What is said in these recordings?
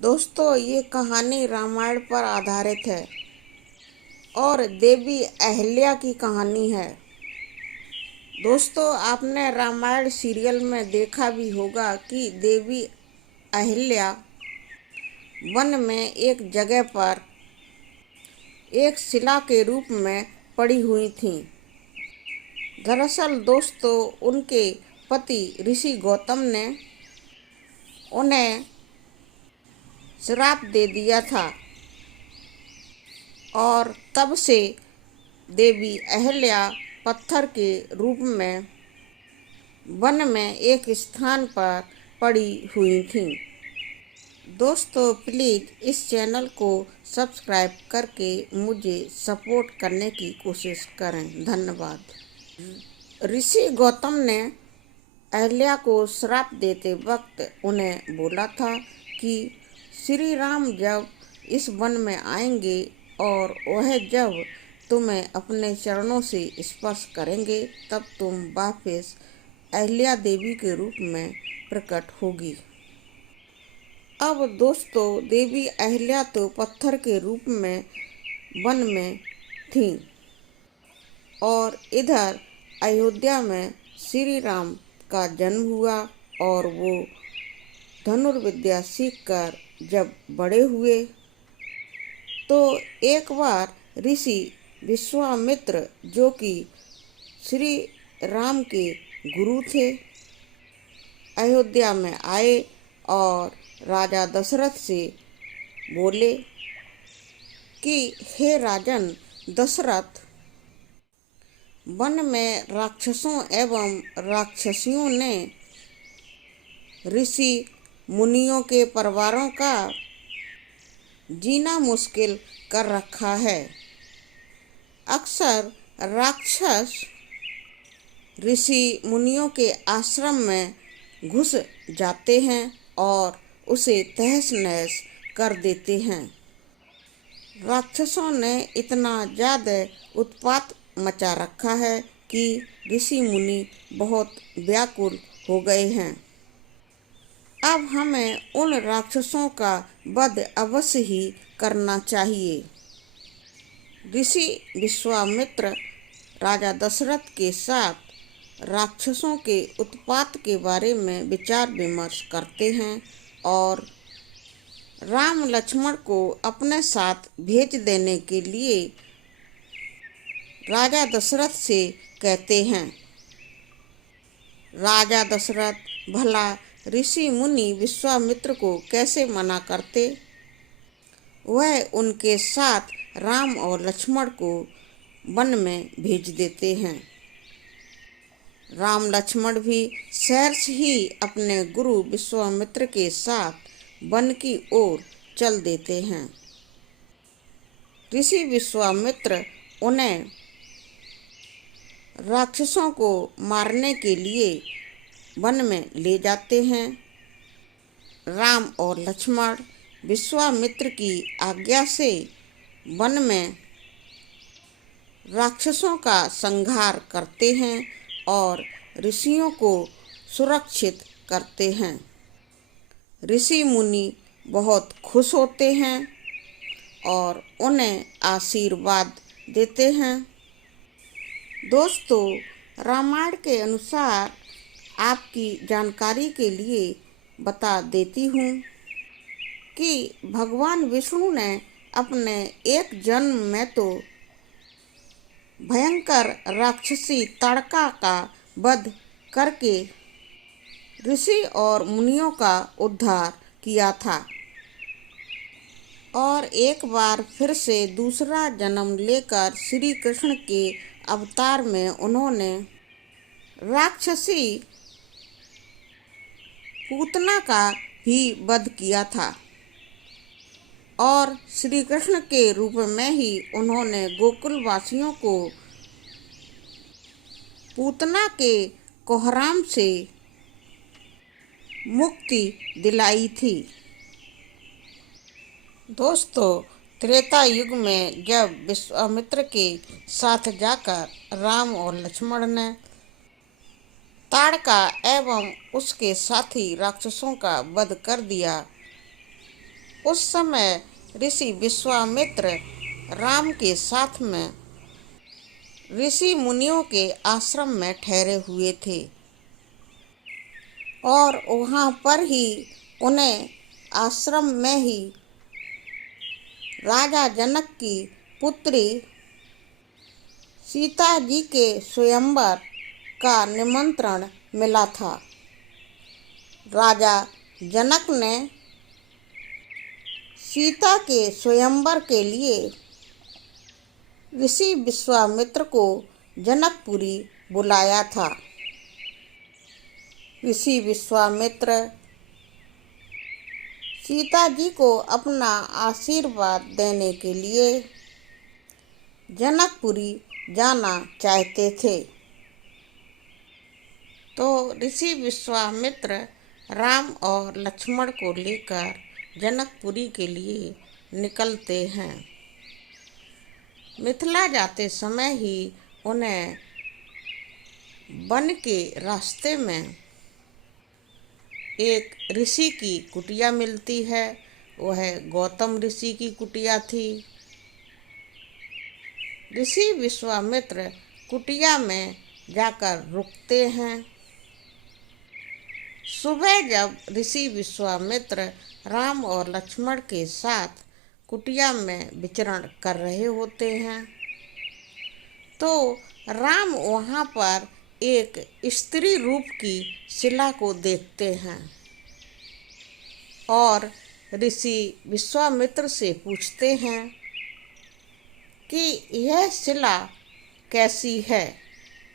दोस्तों, ये कहानी रामायण पर आधारित है और देवी अहिल्या की कहानी है। दोस्तों, आपने रामायण सीरियल में देखा भी होगा कि देवी अहिल्या वन में एक जगह पर एक शिला के रूप में पड़ी हुई थीं। दरअसल दोस्तों, उनके पति ऋषि गौतम ने उन्हें श्राप दे दिया था और तब से देवी अहिल्या पत्थर के रूप में वन में एक स्थान पर पड़ी हुई थीं। दोस्तों, प्लीज़ इस चैनल को सब्सक्राइब करके मुझे सपोर्ट करने की कोशिश करें। धन्यवाद। ऋषि गौतम ने अहिल्या को श्राप देते वक्त उन्हें बोला था कि श्री राम जब इस वन में आएंगे और वह जब तुम्हें अपने चरणों से स्पर्श करेंगे तब तुम वापस अहिल्या देवी के रूप में प्रकट होगी। अब दोस्तों, देवी अहिल्या तो पत्थर के रूप में वन में थीं और इधर अयोध्या में श्री राम का जन्म हुआ और वो धनुर्विद्या सीखकर जब बड़े हुए तो एक बार ऋषि विश्वामित्र, जो कि श्री राम के गुरु थे, अयोध्या में आए और राजा दशरथ से बोले कि हे राजन दशरथ, वन में राक्षसों एवं राक्षसियों ने ऋषि मुनियों के परिवारों का जीना मुश्किल कर रखा है। अक्सर राक्षस ऋषि मुनियों के आश्रम में घुस जाते हैं और उसे तहस नहस कर देते हैं। राक्षसों ने इतना ज़्यादा उत्पात मचा रखा है कि ऋषि मुनि बहुत व्याकुल हो गए हैं। अब हमें उन राक्षसों का वध अवश्य ही करना चाहिए। ऋषि विश्वामित्र राजा दशरथ के साथ राक्षसों के उत्पात के बारे में विचार विमर्श करते हैं और राम लक्ष्मण को अपने साथ भेज देने के लिए राजा दशरथ से कहते हैं। राजा दशरथ भला ऋषि मुनि विश्वामित्र को कैसे मना करते। वह उनके साथ राम और लक्ष्मण को वन में भेज देते हैं। राम लक्ष्मण भी सहर्ष ही अपने गुरु विश्वामित्र के साथ वन की ओर चल देते हैं। ऋषि विश्वामित्र उन्हें राक्षसों को मारने के लिए वन में ले जाते हैं। राम और लक्ष्मण विश्वामित्र की आज्ञा से वन में राक्षसों का संहार करते हैं और ऋषियों को सुरक्षित करते हैं। ऋषि मुनि बहुत खुश होते हैं और उन्हें आशीर्वाद देते हैं। दोस्तों, रामायण के अनुसार आपकी जानकारी के लिए बता देती हूँ कि भगवान विष्णु ने अपने एक जन्म में तो भयंकर राक्षसी ताड़का का वध करके ऋषि और मुनियों का उद्धार किया था और एक बार फिर से दूसरा जन्म लेकर श्री कृष्ण के अवतार में उन्होंने राक्षसी पूतना का भी वध किया था और श्री कृष्ण के रूप में ही उन्होंने गोकुल वासियों को पूतना के कोहराम से मुक्ति दिलाई थी। दोस्तों, त्रेता युग में जब विश्वामित्र के साथ जाकर राम और लक्ष्मण ने ताड़का एवं उसके साथी राक्षसों का वध कर दिया उस समय ऋषि विश्वामित्र राम के साथ में ऋषि मुनियों के आश्रम में ठहरे हुए थे और वहाँ पर ही उन्हें आश्रम में ही राजा जनक की पुत्री सीता जी के स्वयंवर का निमंत्रण मिला था। राजा जनक ने सीता के स्वयंवर के लिए ऋषि विश्वामित्र को जनकपुरी बुलाया था। ऋषि विश्वामित्र सीता जी को अपना आशीर्वाद देने के लिए जनकपुरी जाना चाहते थे। तो ऋषि विश्वामित्र राम और लक्ष्मण को लेकर जनकपुरी के लिए निकलते हैं। मिथिला जाते समय ही उन्हें वन के रास्ते में एक ऋषि की कुटिया मिलती है। वह गौतम ऋषि की कुटिया थी। ऋषि विश्वामित्र कुटिया में जाकर रुकते हैं। सुबह जब ऋषि विश्वामित्र राम और लक्ष्मण के साथ कुटिया में विचरण कर रहे होते हैं तो राम वहाँ पर एक स्त्री रूप की शिला को देखते हैं और ऋषि विश्वामित्र से पूछते हैं कि यह शिला कैसी है,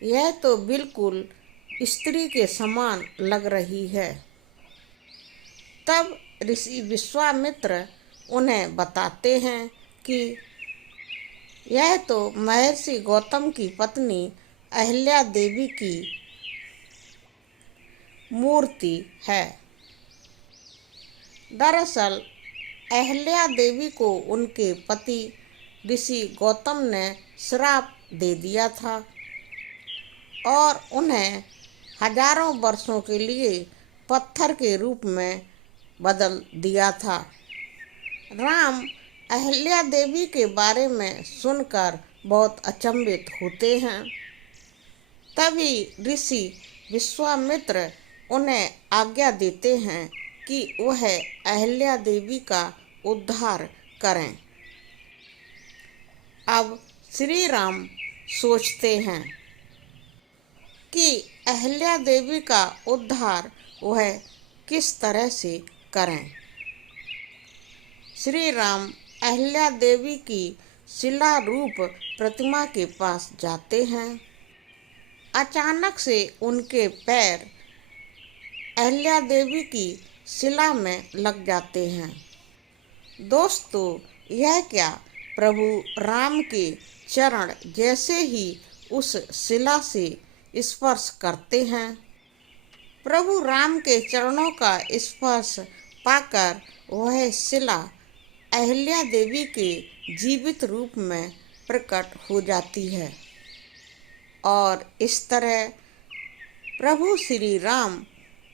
यह तो बिल्कुल स्त्री के समान लग रही है। तब ऋषि विश्वामित्र उन्हें बताते हैं कि यह तो महर्षि गौतम की पत्नी अहिल्या देवी की मूर्ति है। दरअसल अहिल्या देवी को उनके पति ऋषि गौतम ने श्राप दे दिया था और उन्हें हजारों वर्षों के लिए पत्थर के रूप में बदल दिया था। राम अहिल्या देवी के बारे में सुनकर बहुत अचंभित होते हैं। तभी ऋषि विश्वामित्र उन्हें आज्ञा देते हैं कि वह अहिल्या देवी का उद्धार करें। अब श्री राम सोचते हैं कि अहिल्या देवी का उद्धार वह किस तरह से करें। श्री राम अहिल्या देवी की शिला रूप प्रतिमा के पास जाते हैं। अचानक से उनके पैर अहिल्या देवी की शिला में लग जाते हैं। दोस्तों, यह क्या, प्रभु राम के चरण जैसे ही उस शिला से स्पर्श करते हैं, प्रभु राम के चरणों का स्पर्श पाकर वह शिला अहिल्या देवी के जीवित रूप में प्रकट हो जाती है और इस तरह प्रभु श्री राम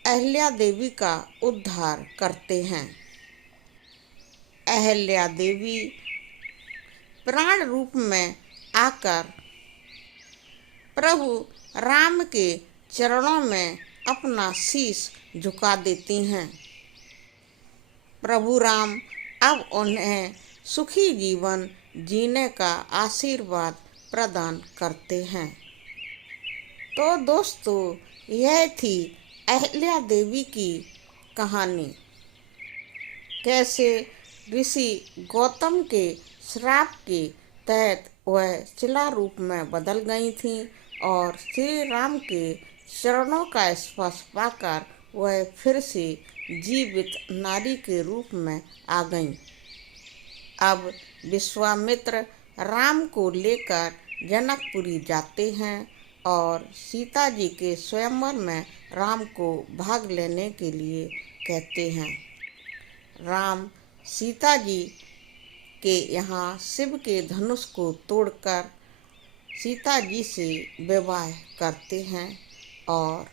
अहिल्या देवी का उद्धार करते हैं। अहिल्या देवी प्राण रूप में आकर प्रभु राम के चरणों में अपना शीश झुका देती हैं। प्रभु राम अब उन्हें सुखी जीवन जीने का आशीर्वाद प्रदान करते हैं। तो दोस्तों, यह थी अहिल्या देवी की कहानी। कैसे ऋषि गौतम के श्राप के तहत वह शिला रूप में बदल गई थीं और श्री राम के चरणों का स्पर्श पाकर वह फिर से जीवित नारी के रूप में आ गईं। अब विश्वामित्र राम को लेकर जनकपुरी जाते हैं और सीता जी के स्वयंवर में राम को भाग लेने के लिए कहते हैं। राम सीता जी के यहाँ शिव के धनुष को तोड़कर सीता जी से विवाह करते हैं और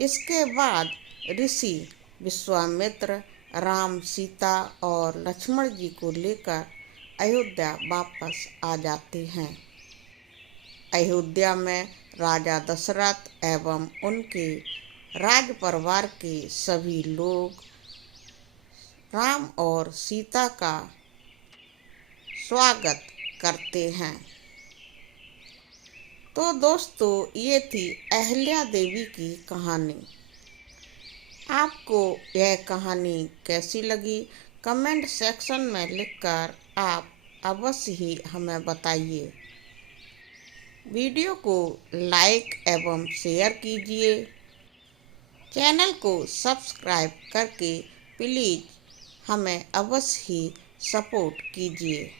इसके बाद ऋषि विश्वामित्र राम, सीता और लक्ष्मण जी को लेकर अयोध्या वापस आ जाते हैं। अयोध्या में राजा दशरथ एवं उनके राज परिवार के सभी लोग राम और सीता का स्वागत करते हैं। तो दोस्तों, ये थी अहिल्या देवी की कहानी। आपको यह कहानी कैसी लगी, कमेंट सेक्शन में लिखकर आप अवश्य ही हमें बताइए। वीडियो को लाइक एवं शेयर कीजिए। चैनल को सब्सक्राइब करके प्लीज़ हमें अवश्य ही सपोर्ट कीजिए।